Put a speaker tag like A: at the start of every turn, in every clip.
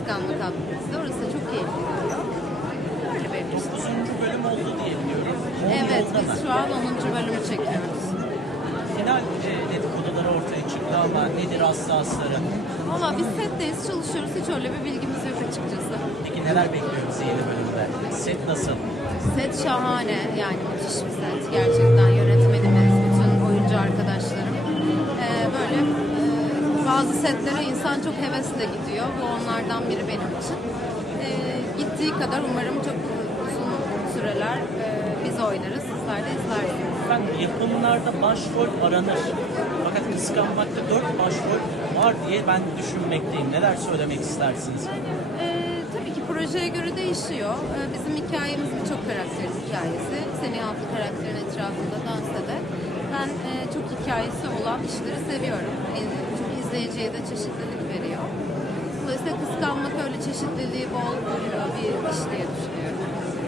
A: kıskanma katkısı. Orası çok keyifli gidiyor. Öyle benim için.
B: 9. bölüm oldu diye biliyorum.
A: Evet, biz şu an 10. bölümü çekiyoruz.
B: Final dedikoduları ortaya çıktı ama nedir aslı?
A: Valla biz setteyiz, çalışıyoruz. Hiç öyle bir bilgimiz yok açıkçası.
B: Peki neler bekliyoruz yeni bölümde? Set nasıl?
A: Set şahane. Yani müthiş bir set. Gerçekten yönetmenimiz, bütün oyuncu arkadaşlarım. Böyle bazı setlere insan çok hevesle gidiyor. Bu onlardan biri benim için. Gittiği kadar umarım çok uzun süreler biz oynarız. Sizler de izlersiniz.
B: Efendim yapımlarda başrol aranır. Fakat Kıskanmak'ta 4 başrol var diye ben düşünmekteyim. Neler söylemek istersiniz?
A: Tabii ki projeye göre değişiyor. Bizim hikayemiz birçok karakterin hikayesi. Seni adlı karakterin etrafında dans eder. Ben çok hikayesi olan işleri seviyorum. Çünkü izleyiciye de çeşitlilik veriyor. Dolayısıyla Kıskanmak öyle çeşitliliği bol bir iş diye düşünüyorum.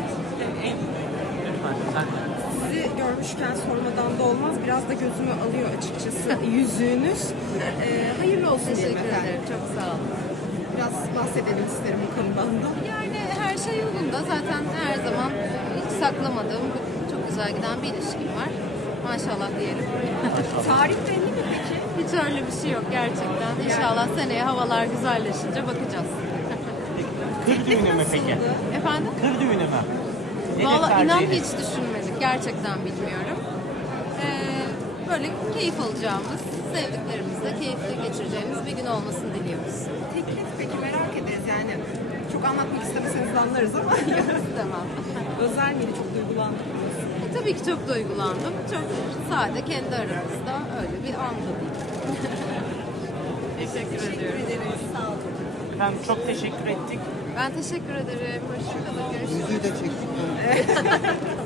B: Lütfen sen de.
C: Sizi görmüşken sormadan da olmaz. Biraz da gözümü alıyor açıkçası yüzüğünüz. Hayırlı olsun diyelim
A: Teşekkür
C: efendim.
A: ederim. Çok sağ olun.
C: Biraz bahsedelim isterim bu konudan da.
A: Yani her şey yolunda. Zaten her zaman hiç saklamadığım, çok güzel giden bir ilişkim var. Maşallah diyelim.
C: Tarih belli mi peki?
A: Hiç öyle bir şey yok gerçekten. İnşallah seneye havalar güzelleşince bakacağız.
B: Kır düğünü mü peki?
A: Efendim?
B: Kır düğünü mü? Nedir
A: Valla inan
B: tercihiniz?
A: hiç düşünmedik. Gerçekten bilmiyorum. Böyle keyif alacağımız, sevdiklerimizle keyifli geçireceğimiz bir gün olmasını diliyoruz.
C: Teklif peki merak ederiz yani. Çok anlatmak istemeseniz de anlarız ama
A: Tamam.
C: özel miydi? Çok duygulandım.
A: Tabii ki çok duygulandım. Çok sade kendi aramızda öyle bir andı değil. Teşekkür ediyorum.
C: Sağ olun.
B: Efendim çok teşekkür ettik.
A: Ben teşekkür ederim. Hoşçakalın. Görüşürüz.
D: Yüzüğü de çektik.